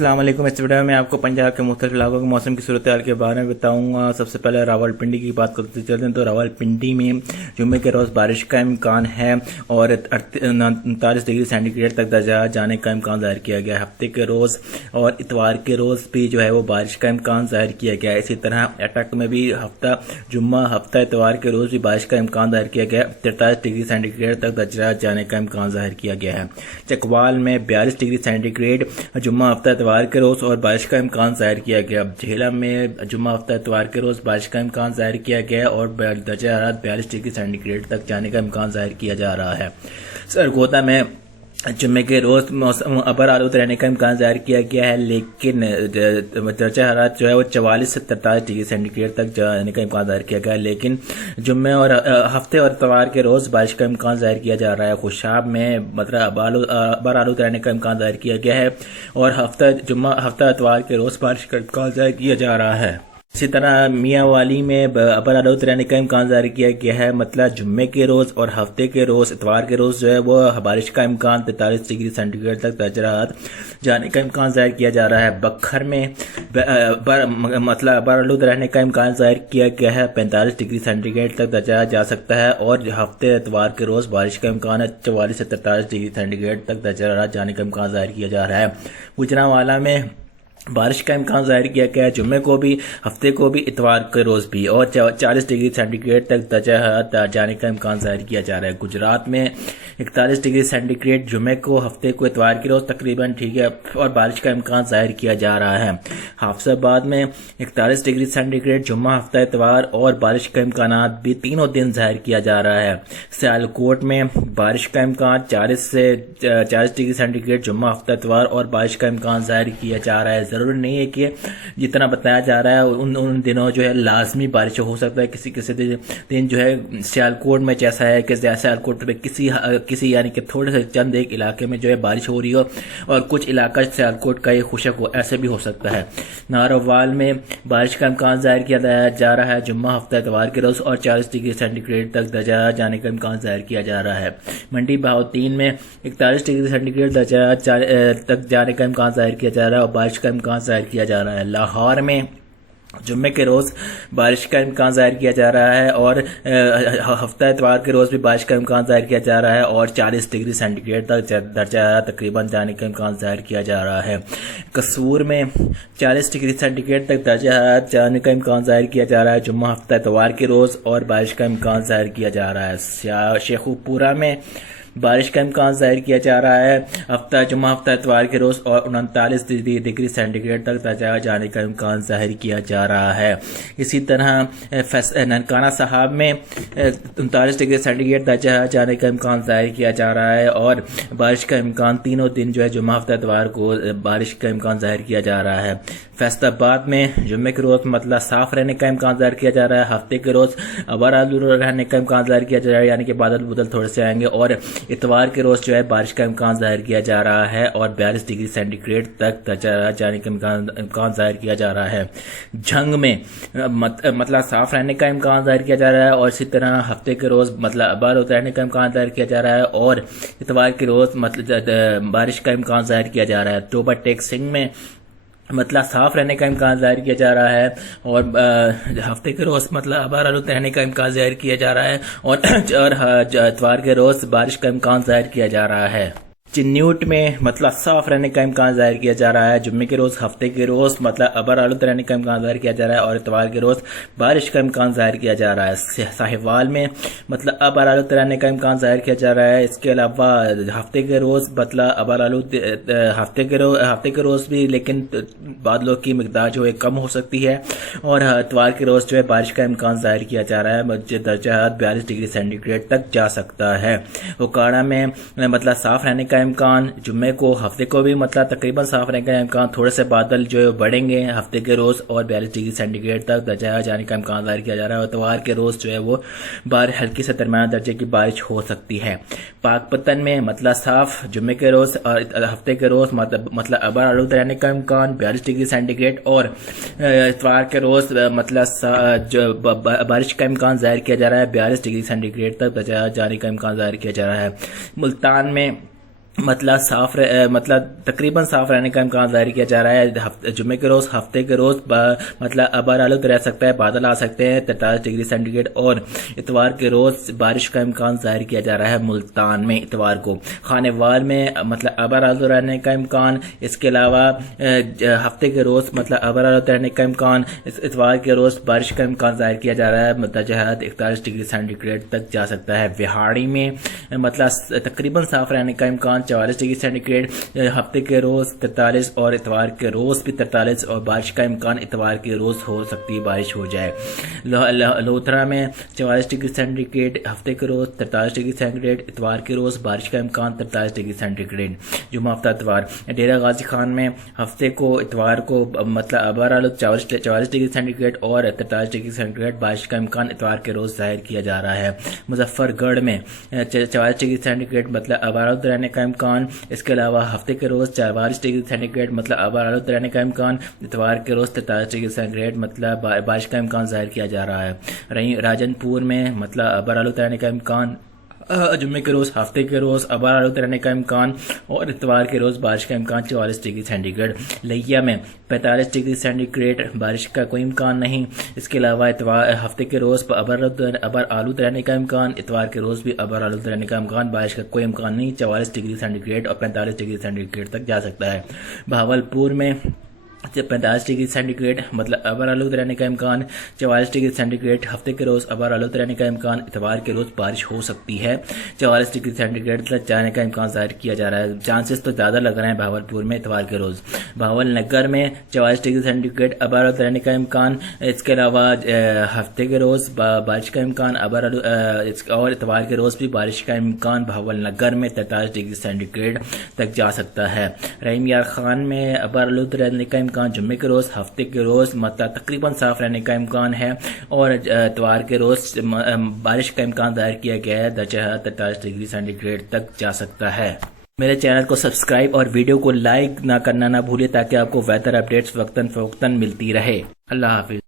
अस्सलाम वालेकुम। इस वीडियो में आपको पंजाब के मुख्तलिफ इलाकों के मौसम की सूरत हाल के बारे में बताऊंगा। सबसे पहले रावलपिंडी की बात करते चलते हैं तो रावलपिंडी में जुम्मे के रोज़ बारिश का इम्कान है और 39 डिग्री सेंटीग्रेड तक दर्जा जाने का इम्कान जाहिर किया गया है। हफ्ते के रोज़ और इतवार के रोज़ भी जो है वो बारिश का इम्कान जाहिर किया गया है। इसी तरह अटक में भी हफ्ता इतवार के रोज़ भी बारिश का इम्कान जाहिर किया गया है। 43 डिग्री सेंटीग्रेड तक दर्जा जाने का इम्कान जाहिर किया गया है। चकवाल में 42 डिग्री सेंटीग्रेड जुम्मा हफ्ता इतवार के रोज़ और बारिश का इम्कान जाहिर किया गया। झेलम में जुम्मा हफ्ता इतवार के रोज़ बारिश का इम्कान जाहिर किया गया और दर्जा हरारत 42 डिग्री सेंटीग्रेड तक जाने का इम्कान जाहिर किया जा रहा है। सरगोदा में जुम्मे के रोज़ मौसम अबर आलूद रहने का इम्कान जाहिर किया गया है, लेकिन दर्जा हरारत जो है वो 44 से 43 डिग्री सेंटीग्रेड तक जाने का इम्कान जाहिर किया गया है। लेकिन जुम्मे और हफ्ते और इतवार के रोज़ बारिश का इम्कान जाहिर किया जा रहा है। खुशाब में मतलब अबर आलूद रहने का इम्कान जाहिर किया गया है और हफ्ता इतवार के रोज़ बारिश का इम्कान जाहिर किया जा रहा है। इसी तरह मियाँ वाली में अबर आलूद रहने का इम्कान जारी किया गया है। मतलब जुम्मे के रोज़ और हफ्ते के रोज़ इतवार के रोज़ जो है वो बारिश का इम्कान 43 डिग्री सेंटीग्रेड तक दर्जा जाने का इम्कान जाहिर किया जा रहा है। बखर में मतलब अबर आलूद रहने का इम्कान जाहिर किया गया है। 45 डिग्री सेंटीग्रेड तक दर्जा जा सकता है और हफ्ते इतवार के रोज़ बारिश का इम्कान है। 44 से 43 डिग्री सेंटीग्रेड तक दर्जा जाने का इम्कान जाहिर किया जा रहा है। गुजरांवाला में बारिश का इम्कान जाहिर किया गया है। जुम्मे को भी, हफ्ते को भी, इतवार के रोज़ भी और 40 डिग्री सेंटीग्रेड तक दर्जा जाने का इम्कान जाहिर किया जा रहा है। गुजरात में 41 डिग्री सेंटीग्रेड जुम्मे को, हफ्ते को, इतवार के रोज़ तकरीबन ठीक है और बारिश का इम्कान जाहिर किया जा रहा है। हाफिजाबाद में 41 डिग्री सेंटीग्रेड जुम्मा, हफ्ता, इतवार और बारिश का इम्कान भी तीनों दिन जाहिर किया जा रहा है। सियालकोट में बारिश का इम्कान 40 डिग्री सेंटीग्रेड जुम्मा, हफ्ता, इतवार और बारिश का इम्कान जाहिर किया जा रहा है। जरूरी नहीं है कि जितना बताया जा रहा है उन दिनों जो है लाजमी बारिश हो सकता है। किसी दिन जो है सियालकोट में जैसा है कि सियालकोट में किसी यानी कि थोड़े से चंद एक इलाके में जो है बारिश हो रही हो और कुछ इलाका सियालकोट का ये खुशक हो, ऐसे भी हो सकता है। नारोवाल में बारिश का इम्कान जाहिर किया जा रहा है। जुम्मा, हफ्ता, इतवार के रोज़ और 40 डिग्री सेंटीग्रेड तक दर्जा जाने का इम्कान जाहिर किया जा रहा है। मंडी बहाउद्दीन में 41 डिग्री सेंटीग्रेड दर्जा तक जाने का इम्कान जाहिर किया जा रहा है और बारिश का इम्कान जाहिर किया जा रहा है। लाहौर में जुम्मे के रोज़ बारिश का इम्कान जाहिर किया जा रहा है और हफ्ता इतवार के रोज़ भी बारिश का इम्कान जाहिर किया जा रहा है और 40 डिग्री सेंटीग्रेड तक दर्जा तकरीबन जाने का इम्कान जाहिर किया जा रहा है। कसूर में 40 डिग्री सेंटीग्रेड तक दर्जा जाने का इम्कान जाहिर किया जा रहा है। जुम्मा, हफ्ता, इतवार के रोज़ और बारिश का इम्कान जाहिर किया जा रहा है। शेखुपुरा में बारिश का इम्कान जाहिर किया जा रहा है। जुम्मा, हफ्ता, इतवार के रोज़ और 39 डिग्री सेंटीग्रेड तक दर्जा जाने का इम्कान जाहिर किया जा रहा है। इसी तरह ननकाना साहब में 39 डिग्री सेंटीग्रेड दर्जा जाने का इम्कान जाहिर किया जा रहा है और बारिश का इम्कान तीनों दिन जो है जुम्मा, हफ्ता, इतवार को बारिश का इम्कान जाहिर किया जा रहा है। फैसलाबाद में जुम्मे के रोज़ मतलब साफ रहने का इम्कान जाहिर किया जा रहा है। हफ्ते के रोज़ अबर आलूद रहने का इम्कान जाहिर किया जा रहा है, यानी कि बादल बुदल थोड़े से आएंगे और इतवार के रोज़ जो है बारिश का इम्कान जाहिर किया जा रहा है और 42 डिग्री सेंटीग्रेड तक दर्जा जाने का इम्कान जाहिर किया जा रहा है। झंग में मतलब साफ रहने का इम्कान जाहिर किया जा रहा है और इसी तरह हफ्ते के रोज़ मतलब अबर आलूद रहने का इम्कान जाहिर किया जा रहा है और इतवार के रोज़ मतलब बारिश का इम्कान जाहिर किया जा रहा है। टोबा टेक सिंह में मतलब साफ रहने का इम्कान जाहिर किया जा रहा है और हफ्ते के रोज़ मतलब अबर आलूद रहने का इम्कान जाहिर किया जा रहा है और इतवार के रोज़ बारिश का इम्कान जाहिर किया जा रहा है। चिन्यूट में मतलब साफ रहने का इम्कान जाहिर किया जा रहा है। जुम्मे के रोज़, हफ्ते के रोज़ मतलब अबर आलूद रहने का इम्कान जाहिर किया जा रहा है और इतवार के रोज़ बारिश का इम्कान जाहिर किया जा रहा है। साहिवाल में मतलब अबर आलूद रहने का इम्कान जाहिर किया जा रहा है। इसके अलावा हफ्ते के रोज़ मतलब अबर आलूद हफ्ते के रोज़ भी, लेकिन बादलों की मिकदार जो है कम हो सकती है और इतवार के रोज़ जो है बारिश का इम्कान जाहिर किया जा रहा है। दर्जा 42 डिग्री सेंटीग्रेड तक जा सकता है। उकाड़ा में मतलब साफ रहने का इम्कान, जुम्मे को, हफ्ते को भी मतलब तकरीबन साफ रहने का इम्कान, थोड़े से बादल जो है बढ़ेंगे हफ्ते के रोज़ और 42 डिग्री सेंटीग्रेड तक दर्जा जाने का इम्कान जाहिर किया जा रहा है और इतवार के रोज़ जो है वो हल्की से दरमियाना दर्जे की बारिश हो सकती है। पाकपतन में मतलब साफ, जुम्मे के रोज़ और हफ्ते के रोज़ मतलब अबर आलूद रहने का इम्कान 42 डिग्री सेंटीग्रेड और इतवार के रोज़ मतलब जो बारिश का इम्कान जाहिर किया जा रहा है 42 डिग्री सेंटीग्रेड तक दर्जा जाने का इम्कान जाहिर किया जा रहा है। मुल्तान में मतलब मतलब तकरीबन साफ रहने का इम्कान जाहिर किया जा रहा है। जुम्मे के रोज हफ्ते के रोज मतलब अबर आलूद रह सकता है, बादल आ सकते हैं 43 डिग्री सेंटीग्रेड, और इतवार के रोज बारिश का इम्कान जाहिर किया जा रहा है मुल्तान में इतवार को। खानेवाल में मतलब अबर आलूद रहने का इम्कान, इसके अलावा हफ्ते के रोज मतलब अबर आलूद रहने का इम्कान, इतवार के रोज बारिश का इम्कान जाहिर किया जा रहा है। मतलब 41 डिग्री सेंटीग्रेड तक जा सकता है। विहाड़ी में मतलब तकरीबन साफ रहने का इम्कान 44 डिग्री सेंटीग्रेड, हफ्ते के रोज 43 और इतवार के रोज भी 43, और बारिश का इम्कान इतवार के रोज हो सकती है, बारिश हो जाए। लोथरा में 44 डिग्री सेंटीग्रेड, हफ्ते के रोज 43 डिग्री सेंटीग्रेड, इतवार के रोज बारिश का इम्कान 43 डिग्री सेंटीग्रेड जुम्मा हफ्ता इतवार। डेरा गाजी खान में हफ्ते को इतवार को मतलब अबर आलूद 44 डिग्री सेंटीग्रेड और 43 डिग्री सेंटीग्रेड, बारिश का इम्कान इतवार के रोज जाहिर किया जा रहा है। मुजफ्फरगढ़ में 44 डिग्री सेंटीग्रेड मतलब अबर आलूद रहने का इम्कान, इसके अलावा हफ्ते के रोज 44 डिग्री सेंटीग्रेड मतलब अबर आलूद रहने का इम्कान, इतवार के रोज 43 डिग्री सेंटीग्रेड मतलब बारिश का इम्कान जाहिर किया जा रहा है। राजनपुर में मतलब अबर आलूद रहने का इम्कान, जुम्मे के रोज हफ्ते के रोज अबर आलूद रहने का इम्कान, और इतवार के रोज बारिश का इम्कान 44 डिग्री सेंटीग्रेड। लिया में 45 डिग्री सेंटीग्रेड, बारिश का कोई इम्कान नहीं। इसके अलावा इतवार हफ्ते के रोज अबर आलूद रहने का इम्कान, इतवार के रोज भी अबर आलूद रहने का इम्कान, बारिश का कोई इम्कान नहीं। 44 डिग्री सेंटीग्रेड और 45 डिग्री सेंटीग्रेड तक जा सकता है। भावलपुर में 45 डिग्री सेंटीग्रेड मतलब अबर आलूद रहने का इम्कान, 44 डिग्री सेंटीग्रेड, हफ्ते के रोज अबर आलूद रहने का इम्कान, इतवार के रोज बारिश हो सकती है। 44 डिग्री सेंटीग्रेड तक जाने का इम्कान जाहिर किया जा रहा है। चांसेस तो ज़्यादा लग रहे हैं भावलपुर में इतवार के रोज। भावलनगर में 44 डिग्री सेंटीग्रेड अबर आलूद रहने का इम्कान, इसके अलावा हफ्ते के रोज बारिश का इम्कान, अबर आलूद और इतवार के रोज भी बारिश का इम्कान भावलनगर में 43 डिग्री सेंटीग्रेड तक जा सकता है। रहीम यार खान में अबर आलूद रहने का इम्कान, जुम्मे के रोज हफ्ते के रोज मतलब तकरीबन साफ रहने का इम्कान है, और इतवार के रोज बारिश का इम्कान जाहिर किया गया है। 43 डिग्री सेंटीग्रेड तक जा सकता है। मेरे चैनल को सब्सक्राइब और वीडियो को लाइक ना करना ना भूलिए, ताकि आपको वेदर अपडेट्स वक्तन फवक्तन मिलती रहे। अल्लाह हाफिज।